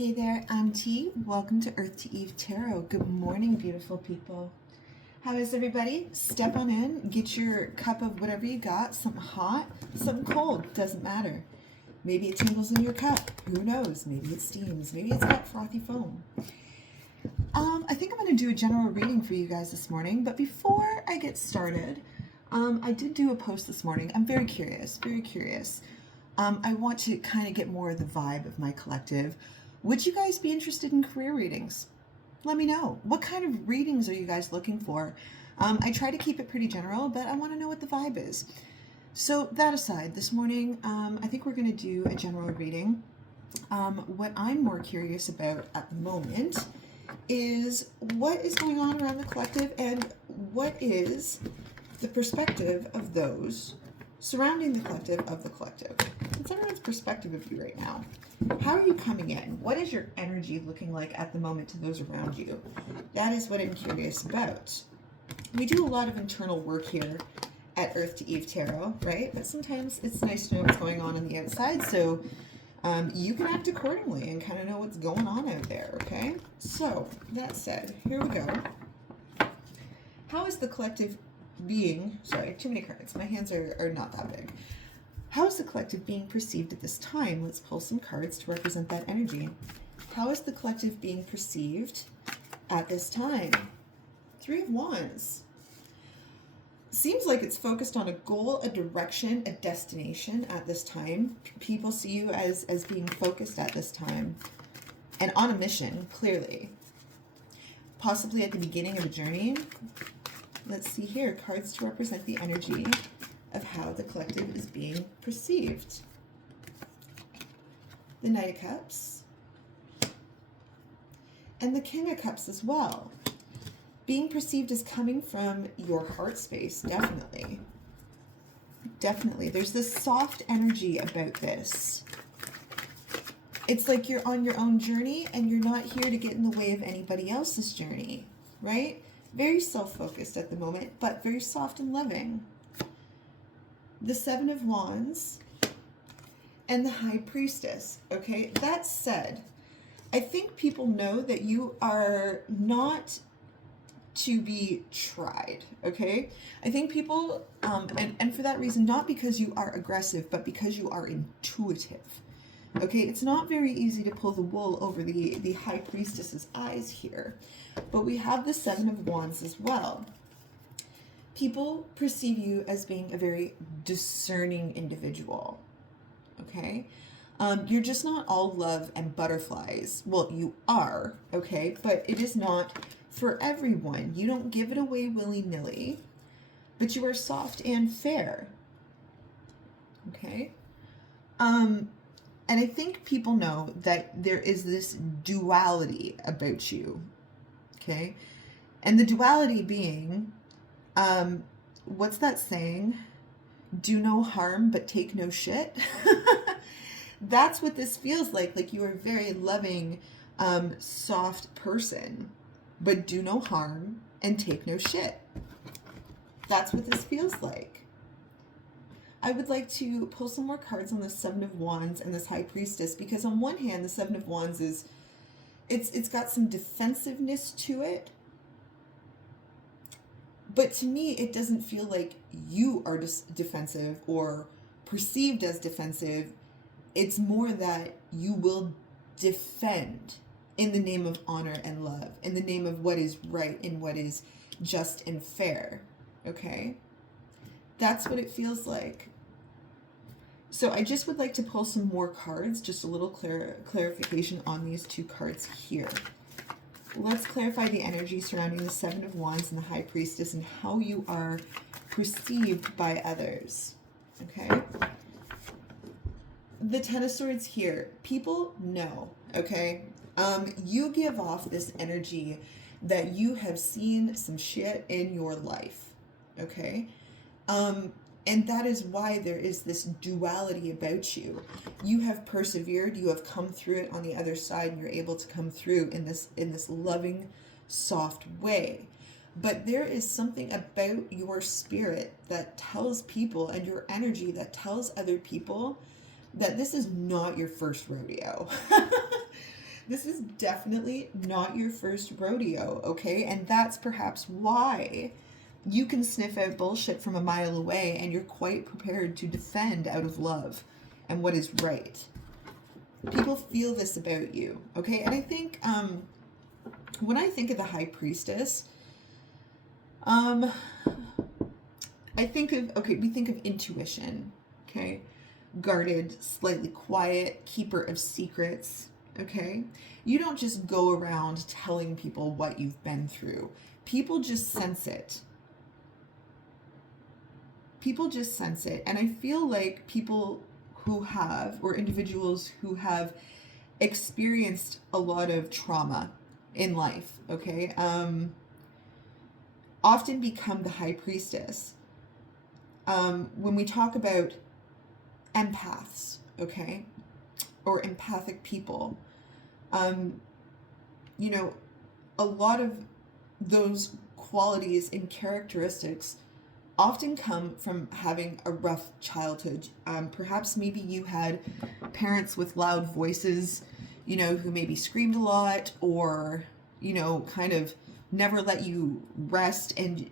Hey there, I'm T. Welcome to Earth to Eve Tarot. Good morning, beautiful people. How is everybody? Step on in, get your cup of whatever you got, something hot, something cold, doesn't matter. Maybe it tingles in your cup, who knows? Maybe it steams, maybe it's got frothy foam. I think I'm going to do a general reading for you guys this morning, but before I get started, I did do a post this morning. I'm very curious, very curious. I want to kind of get more of the vibe of my collective. Would you guys be interested in career readings? Let me know. What kind of readings are you guys looking for? I try to keep it pretty general, but I want to know what the vibe is. So that aside, this morning, I think we're going to do a general reading. What I'm more curious about at the moment is what is going on around the collective and what is the perspective of those surrounding the collective of the collective. What's everyone's perspective of you right now? How are you coming in? What is your energy looking like at the moment to those around you? That is what I'm curious about. We do a lot of internal work here at Earth to Eve Tarot, right? But sometimes it's nice to know what's going on the outside, so you can act accordingly and kind of know what's going on out there, okay? So, that said, here we go. How is the collective being, sorry, too many cards. My hands are not that big. How is the collective being perceived at this time? Let's pull some cards to represent that energy. How is the collective being perceived at this time? Three of Wands. Seems like it's focused on a goal, a direction, a destination at this time. People see you as being focused at this time and on a mission, clearly. Possibly at the beginning of a journey. Let's see here, cards to represent the energy of how the collective is being perceived. The Knight of Cups. And the King of Cups as well. Being perceived as coming from your heart space, definitely. Definitely. There's this soft energy about this. It's like you're on your own journey and you're not here to get in the way of anybody else's journey, right? Very self-focused at the moment, but very soft and loving. The Seven of Wands and the High Priestess, okay? That said, I think people know that you are not to be tried, okay? I think people, and for that reason, not because you are aggressive, but because you are intuitive, okay? It's not very easy to pull the wool over the High Priestess's eyes here, but we have the Seven of Wands as well. People perceive you as being a very discerning individual, okay? You're just not all love and butterflies. Well, you are, okay? But it is not for everyone. You don't give it away willy-nilly, but you are soft and fair, okay? And I think people know that there is this duality about you, okay? And the duality being, what's that saying? Do no harm, but take no shit. That's what this feels like you are a very loving, soft person, but do no harm and take no shit. That's what this feels like. I would like to pull some more cards on the Seven of Wands and this High Priestess, because on one hand, the Seven of Wands is, it's got some defensiveness to it, but to me, it doesn't feel like you are defensive or perceived as defensive. It's more that you will defend in the name of honor and love, in the name of what is right and what is just and fair, okay? That's what it feels like. So I just would like to pull some more cards, just a little clarification on these two cards here. Let's clarify the energy surrounding the Seven of Wands and the High Priestess and how you are perceived by others, okay? The Ten of Swords here. People know, okay? You give off this energy that you have seen some shit in your life, okay? And that is why there is this duality about you. You have persevered, you have come through it on the other side, and you're able to come through in this loving, soft way. But there is something about your spirit that tells people, and your energy that tells other people, that this is not your first rodeo. This is definitely not your first rodeo, okay? And that's perhaps why you can sniff out bullshit from a mile away and you're quite prepared to defend out of love and what is right. People feel this about you, okay? And I think when I think of the High Priestess, I think of, okay, we think of intuition, okay? Guarded, slightly quiet, keeper of secrets, okay? You don't just go around telling people what you've been through. People just sense it. People just sense it. And I feel like people who have, or individuals who have experienced a lot of trauma in life, okay, often become the High Priestess. When we talk about empaths, okay, or empathic people, you know, a lot of those qualities and characteristics often come from having a rough childhood. Perhaps maybe you had parents with loud voices, you know, who maybe screamed a lot or, you know, kind of never let you rest. And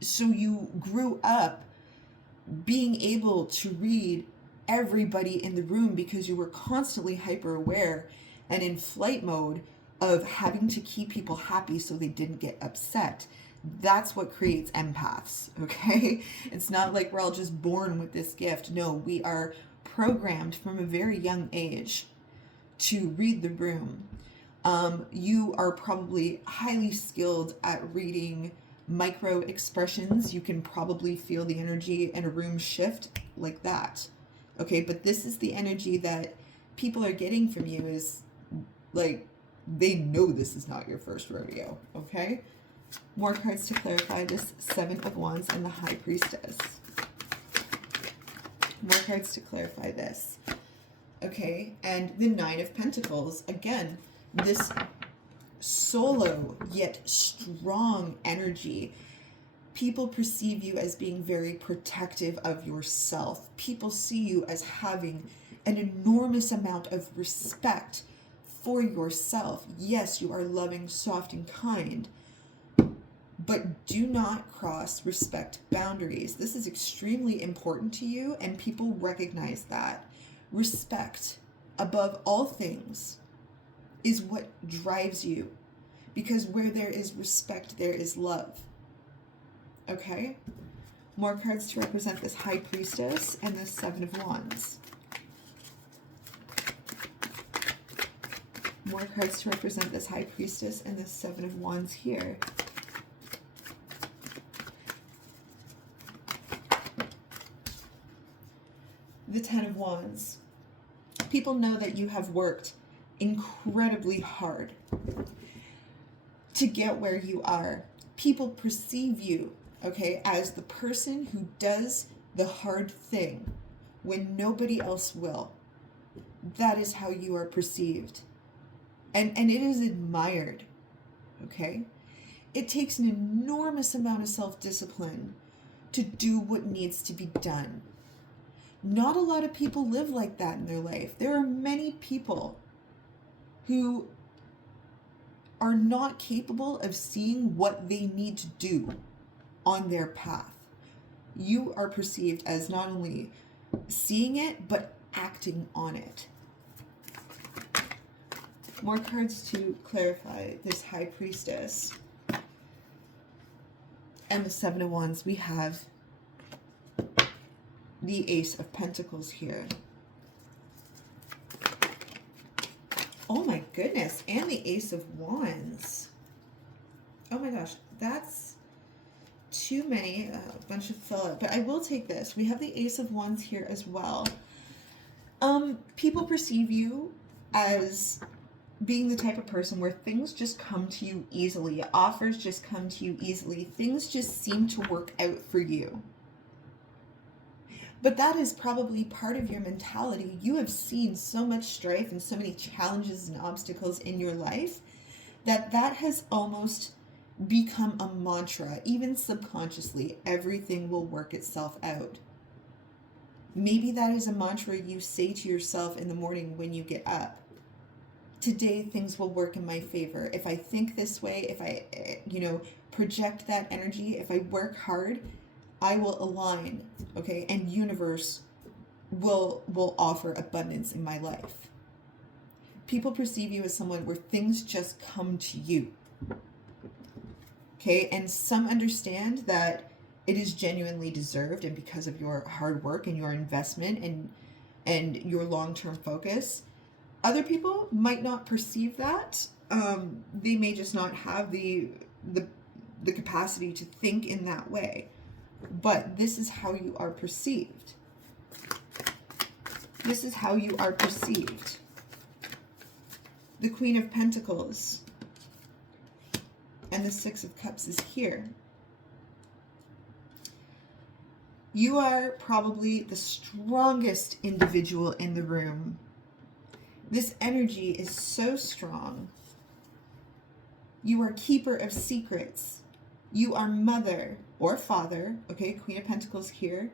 so you grew up being able to read everybody in the room because you were constantly hyper aware and in flight mode of having to keep people happy so they didn't get upset. That's what creates empaths, okay? It's not like we're all just born with this gift. No, we are programmed from a very young age to read the room. You are probably highly skilled at reading micro expressions. You can probably feel the energy in a room shift like that. Okay, but this is the energy that people are getting from you, is like, they know this is not your first rodeo, okay? More cards to clarify this Seven of Wands and the High Priestess. More cards to clarify this. Okay, and the Nine of Pentacles. Again, this solo yet strong energy. People perceive you as being very protective of yourself. People see you as having an enormous amount of respect for yourself. Yes, you are loving, soft, and kind, but do not cross respect boundaries. This is extremely important to you, and people recognize that. Respect, above all things, is what drives you, because where there is respect, there is love. Okay? More cards to represent this High Priestess and this Seven of Wands. More cards to represent this High Priestess and this Seven of Wands here. The Ten of Wands. People know that you have worked incredibly hard to get where you are. People perceive you, okay, as the person who does the hard thing when nobody else will. That is how you are perceived. And it is admired, okay? It takes an enormous amount of self-discipline to do what needs to be done. Not a lot of people live like that in their life. There are many people who are not capable of seeing what they need to do on their path. You are perceived as not only seeing it, but acting on it. More cards to clarify this High Priestess and the Seven of Wands. We have the Ace of Pentacles here. Oh my goodness, and the Ace of Wands. Oh my gosh, that's too many, a bunch of fill out, but I will take this. We have the Ace of Wands here as well. People perceive you as being the type of person where things just come to you easily. Offers just come to you easily. Things just seem to work out for you. But that is probably part of your mentality. You have seen so much strife and so many challenges and obstacles in your life that has almost become a mantra, even subconsciously. Everything will work itself out. Maybe that is a mantra you say to yourself in the morning when you get up. today things will work in my favor. If I think this way, if I, project that energy, if I work hard, I will align, okay? And universe will offer abundance in my life. People perceive you as someone where things just come to you, okay? And some understand that it is genuinely deserved, and because of your hard work and your investment and your long-term focus. Other people might not perceive that. They may just not have the capacity to think in that way. But this is how you are perceived. This is how you are perceived. The Queen of Pentacles and the Six of Cups is here. You are probably the strongest individual in the room. This energy is so strong. You are keeper of secrets. You are mother or father, okay, Queen of Pentacles here.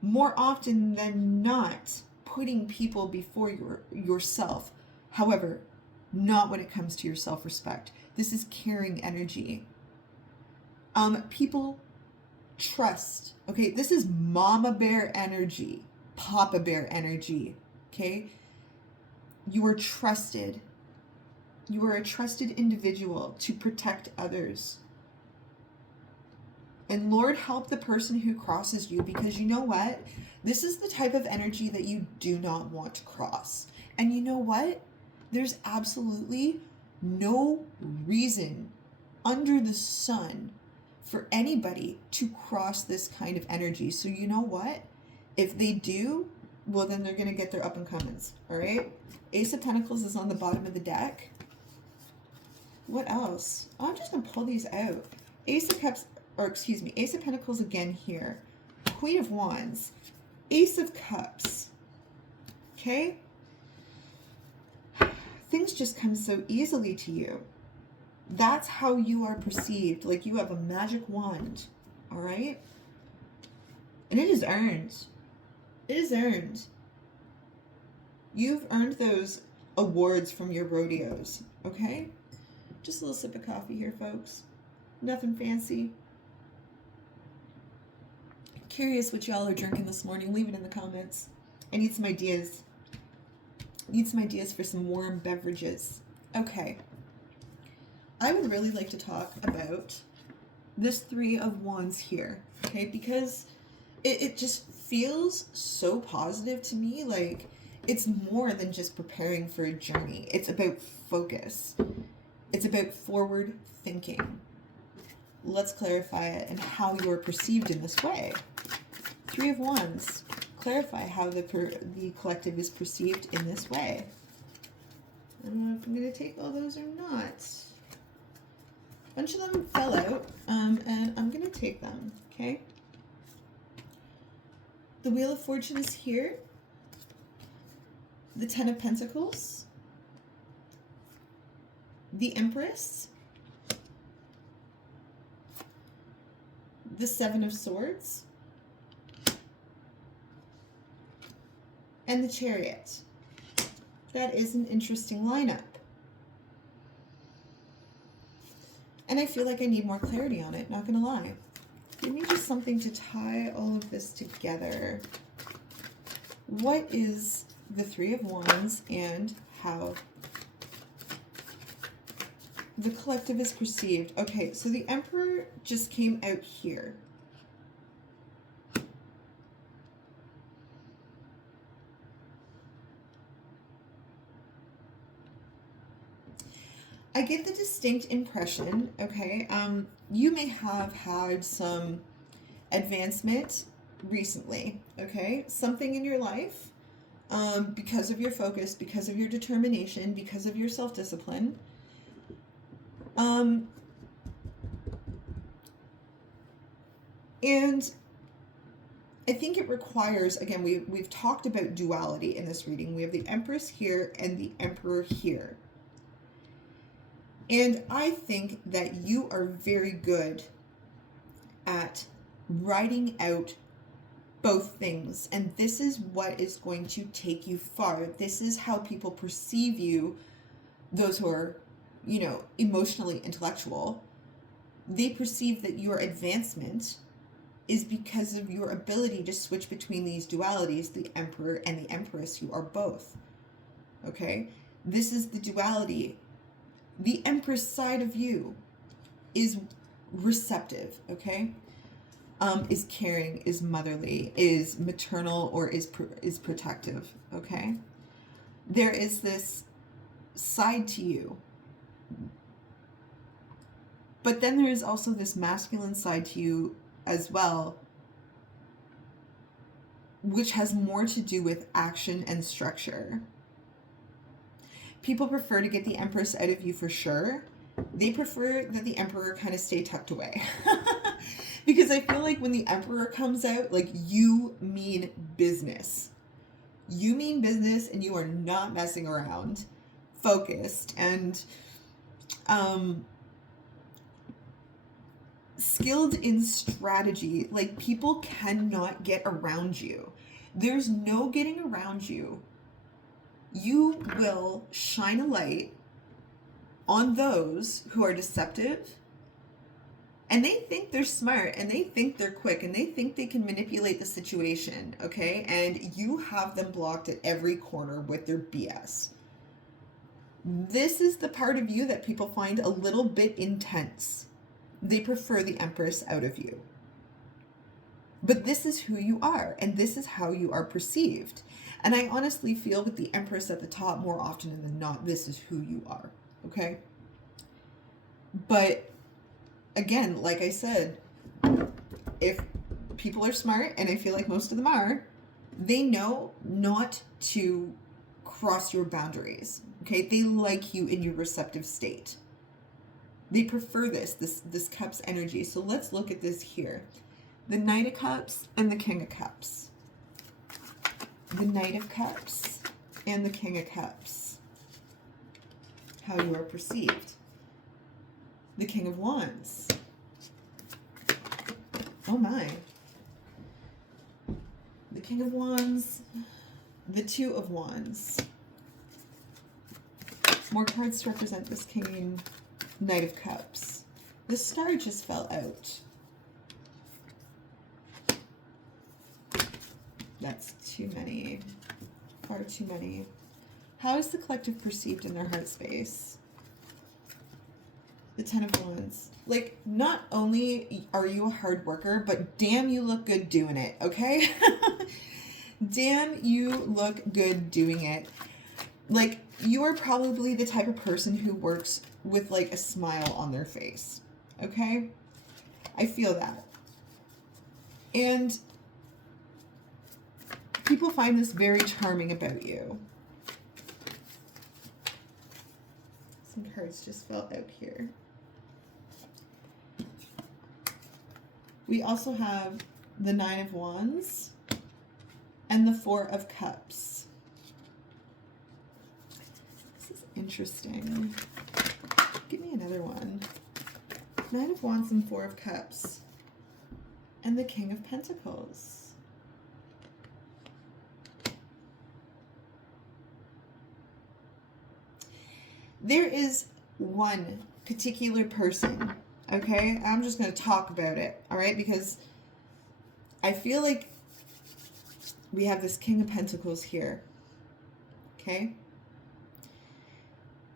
More often than not, putting people before yourself. However, not when it comes to your self-respect. This is caring energy. People trust, okay? This is mama bear energy, papa bear energy, okay? You are trusted. You are a trusted individual to protect others. And Lord, help the person who crosses you, because you know what? This is the type of energy that you do not want to cross. And you know what? There's absolutely no reason under the sun for anybody to cross this kind of energy. So you know what? If they do, well, then they're going to get their up and comings, all right? Ace of Pentacles is on the bottom of the deck. What else? Oh, I'm just going to pull these out. Ace of Cups, or excuse me, Ace of Pentacles again here. Queen of Wands. Ace of Cups. Okay? Things just come so easily to you. That's how you are perceived. Like you have a magic wand, all right? And it is earned. It is earned. You've earned those awards from your rodeos, okay? Just a little sip of coffee here, folks. Nothing fancy. Curious what y'all are drinking this morning. Leave it in the comments. I need some ideas. Need some ideas for some warm beverages. Okay. I would really like to talk about this Three of Wands here, okay? Because it just feels so positive to me. Like, it's more than just preparing for a journey. It's about focus. It's about forward thinking. Let's clarify it and how you're perceived in this way. Three of Wands. Clarify how the collective is perceived in this way. I don't know if I'm going to take all those or not. A bunch of them fell out, and I'm going to take them, okay? The Wheel of Fortune is here. The Ten of Pentacles. The Empress. The Seven of Swords. And the Chariot. That is an interesting lineup. And I feel like I need more clarity on it, not gonna lie. Give me just something to tie all of this together. What is the Three of Wands and how the collective is perceived? Okay, so the Emperor just came out here. I get the distinct impression, okay, you may have had some advancement recently, okay, something in your life, because of your focus, because of your determination, because of your self-discipline, and I think it requires, again, we've talked about duality in this reading. We have the Empress here and the Emperor here. And I think that you are very good at writing out both things. And this is what is going to take you far. This is how people perceive you those who are, you know, emotionally intellectual, they perceive that your advancement is because of your ability to switch between these dualities, the Emperor and the Empress. You are both. Okay? This is the duality. The Empress side of you is receptive, okay? Is caring, is motherly, is maternal, or is protective, okay? There is this side to you. But then there is also this masculine side to you as well, which has more to do with action and structure. People prefer to get the Empress out of you for sure. They prefer that the Emperor kind of stay tucked away. Because I feel like when the Emperor comes out, like, you mean business. You mean business, and you are not messing around. Focused and skilled in strategy. Like, people cannot get around you. There's no getting around you. You will shine a light on those who are deceptive, and they think they're smart, and they think they're quick, and they think they can manipulate the situation, okay? And you have them blocked at every corner with their BS. This is the part of you that people find a little bit intense. They prefer the Empress out of you. But this is who you are, and this is how you are perceived. And I honestly feel with the Empress at the top, more often than not, this is who you are, okay? But again, like I said, if people are smart, and I feel like most of them are, they know not to cross your boundaries, okay? They like you in your receptive state. They prefer this Cups energy. So let's look at this here. The Knight of Cups and the King of Cups. The Knight of Cups and the King of Cups. How you are perceived. The King of Wands. Oh my. The King of Wands. The Two of Wands. More cards to represent this King. Knight of Cups. The star just fell out. That's too many. Far too many. How is the collective perceived in their heart space? The Ten of Wands. Like, not only are you a hard worker, but damn, you look good doing it, okay? Damn, you look good doing it. Like, you are probably the type of person who works with, like, a smile on their face, okay? I feel that. And people find this very charming about you. Some cards just fell out here. We also have the Nine of Wands and the Four of Cups. This is interesting. Give me another one. Nine of Wands and Four of Cups. And the King of Pentacles. There is one particular person, okay? I'm just going to talk about it, all right? Because I feel like we have this King of Pentacles here, okay?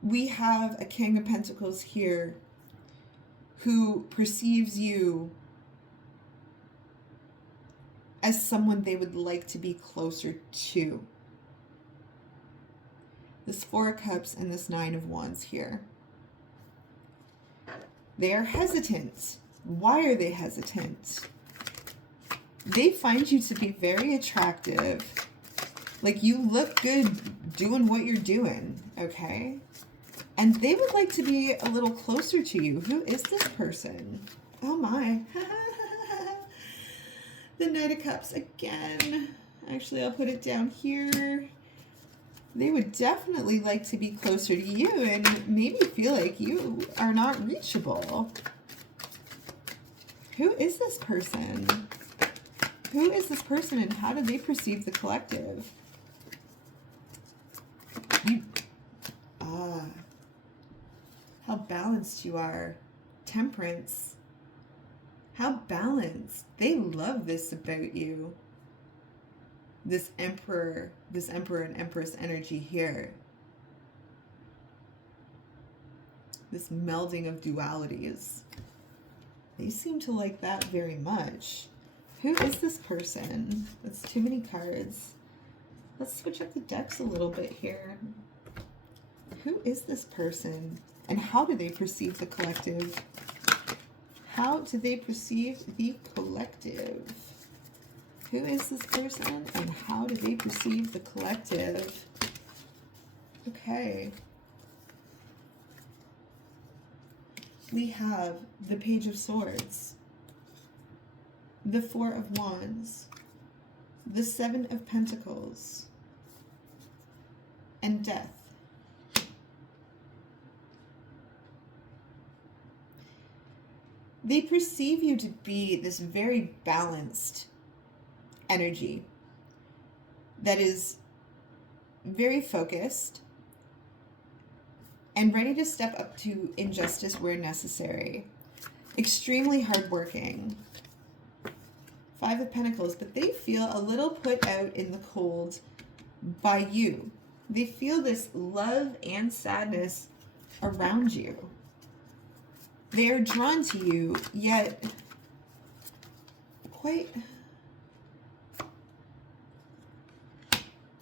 We have a King of Pentacles here who perceives you as someone they would like to be closer to. This Four of Cups and this Nine of Wands here. They are hesitant. Why are they hesitant? They find you to be very attractive. Like, you look good doing what you're doing, okay? And they would like to be a little closer to you. Who is this person? Oh my. The Knight of Cups again. Actually, I'll put it down here. They would definitely like to be closer to you and maybe feel like you are not reachable. Who is this person? Who is this person and how do they perceive the collective? How balanced you are. Temperance. How balanced. They love this about you. This emperor and empress energy here. This melding of dualities. They seem to like that very much. Who is this person? That's too many cards. Let's switch up the decks a little bit here. Who is this person? And how do they perceive the collective? How do they perceive the collective? Who is this person and how do they perceive the collective? Okay. We have the Page of Swords, the Four of Wands, the Seven of Pentacles, and Death. They perceive you to be this very balanced energy that is very focused and ready to step up to injustice where necessary. Extremely hardworking. Five of Pentacles, but they feel a little put out in the cold by you. They feel this love and sadness around you. They are drawn to you, yet quite...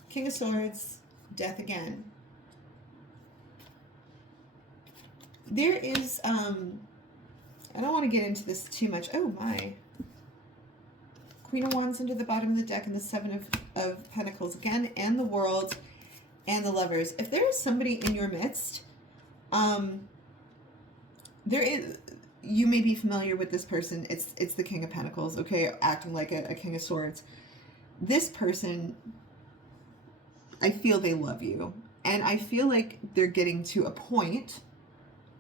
King of Swords, Death again. There is, I don't want to get into this too much. Oh my. Queen of Wands into the bottom of the deck and the Seven of Pentacles again, and the World and the Lovers. If there is somebody in your midst, there is, you may be familiar with this person. It's the King of Pentacles, okay, acting like a King of Swords. This person, I feel they love you, and I feel like they're getting to a point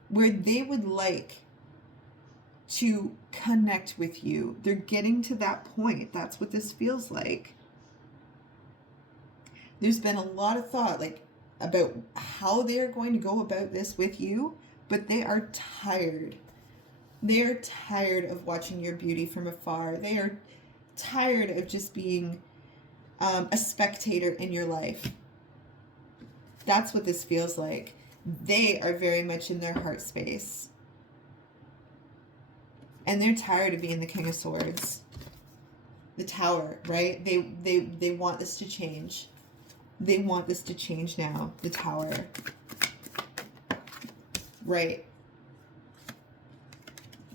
where they would like to connect with you. They're getting to that point. That's what this feels like. There's been a lot of thought, like, about how they are going to go about this with you, but they are tired. They are tired of watching your beauty from afar. They are tired of just being a spectator in your life. That's what this feels like. They are very much in their heart space. And they're tired of being the King of Swords. The Tower, right? They want this to change. They want this to change now. The Tower. Right.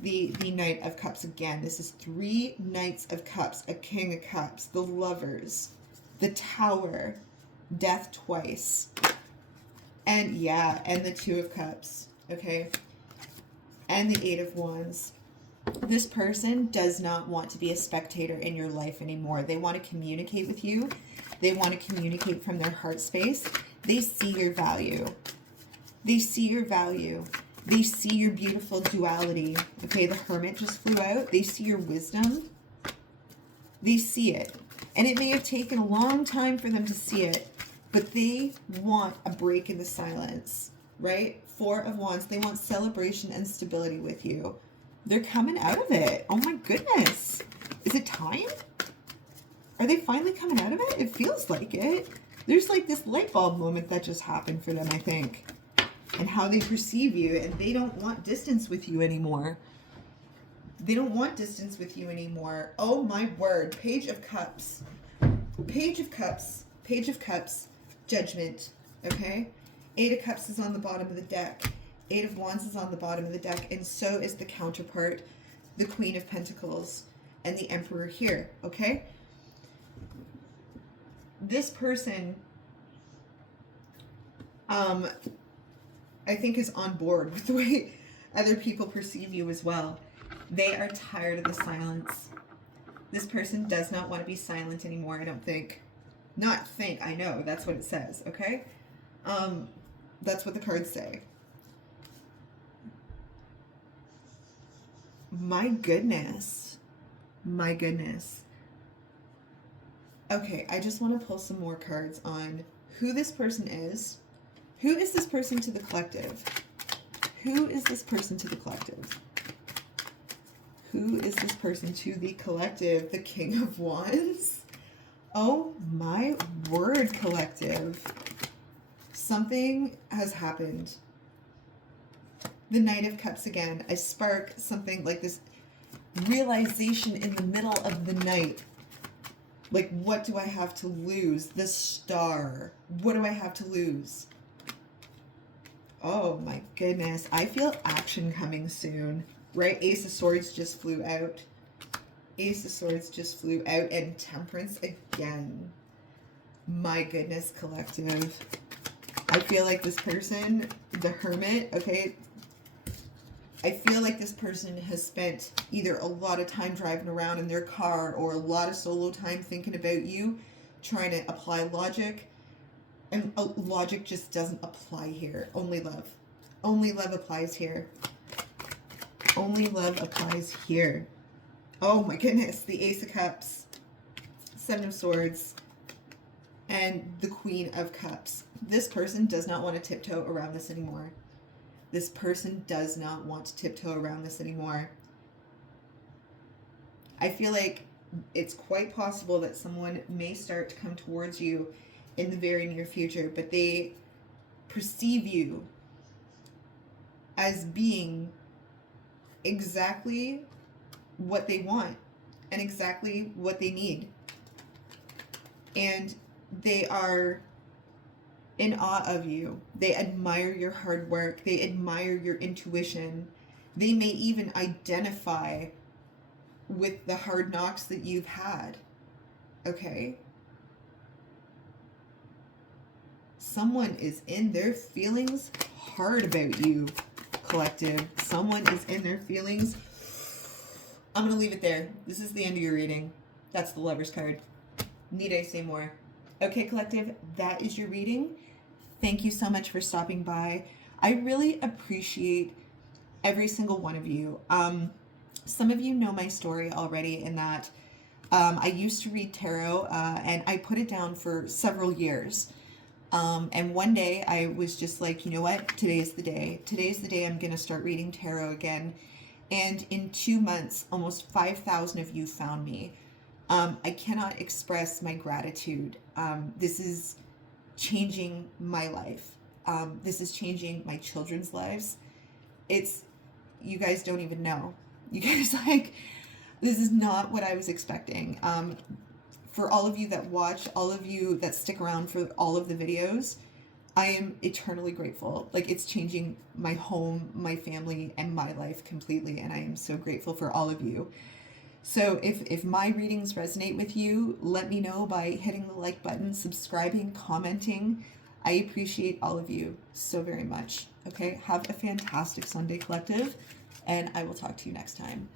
The Knight of Cups again. This is 3 Knights of Cups. A King of Cups. The Lovers. The Tower. Death twice. And yeah, and the Two of Cups. Okay. And the Eight of Wands. This person does not want to be a spectator in your life anymore. They want to communicate with you. They want to communicate from their heart space. They see your value. They see your value. They see your beautiful duality. Okay, the Hermit just flew out. They see your wisdom. They see it. And it may have taken a long time for them to see it, but they want a break in the silence, right? Four of Wands. They want celebration and stability with you. They're coming out of it. Oh my goodness. Is it time? Are they finally coming out of it? It feels like it. There's like this light bulb moment that just happened for them, I think. And how they perceive you. And they don't want distance with you anymore. They don't want distance with you anymore. Oh my word. Page of Cups. Page of Cups. Page of Cups. Judgment. Okay? Eight of Cups is on the bottom of the deck. Eight of Wands is on the bottom of the deck, and so is the counterpart, the Queen of Pentacles, and the Emperor here, okay? This person, I think is on board with the way other people perceive you as well. They are tired of the silence. This person does not want to be silent anymore, I don't think. Not think, I know, that's what it says, okay? That's what the cards say. My goodness. My goodness. Okay, I just want to pull some more cards on who this person is. Who is this person to the collective? Who is this person to the collective? Who is this person to the collective? The King of Wands. Oh my word, collective. Something has happened. The Knight of Cups again. I spark something like this realization in the middle of the night. Like, what do I have to lose? The Star. What do I have to lose? Oh my goodness. I feel action coming soon. Right? Ace of Swords just flew out. Ace of Swords just flew out. And Temperance again. My goodness, collective. I feel like this person, the Hermit, okay, I feel like this person has spent either a lot of time driving around in their car or a lot of solo time thinking about you, trying to apply logic. And logic just doesn't apply here. Only love. Only love applies here. Only love applies here. Oh my goodness. The Ace of Cups. Seven of Swords. And the Queen of Cups. This person does not want to tiptoe around this anymore. This person does not want to tiptoe around this anymore. I feel like it's quite possible that someone may start to come towards you in the very near future, but they perceive you as being exactly what they want and exactly what they need. And they are in awe of you. They admire your hard work. They admire your intuition. They may even identify with the hard knocks that you've had. Okay? Someone is in their feelings hard about you, collective. Someone is in their feelings. I'm going to leave it there. This is the end of your reading. That's the Lover's card. Need I say more? Okay, collective, that is your reading. Thank you so much for stopping by. I really appreciate every single one of you. Some of you know my story already in that I used to read tarot and I put it down for several years. And one day I was just like, you know what? Today's the day. Today's the day I'm going to start reading tarot again. And in 2 months, almost 5,000 of you found me. I cannot express my gratitude. This is changing my life. This is changing my children's lives. You guys don't even know. You guys, like, this is not what I was expecting. For all of you that watch, all of you that stick around for all of the videos, I am eternally grateful. Like, it's changing my home, my family, and my life completely, and I am so grateful for all of you. So if my readings resonate with you, let me know by hitting the like button, subscribing, commenting. I appreciate all of you so very much. Okay, have a fantastic Sunday, collective, and I will talk to you next time.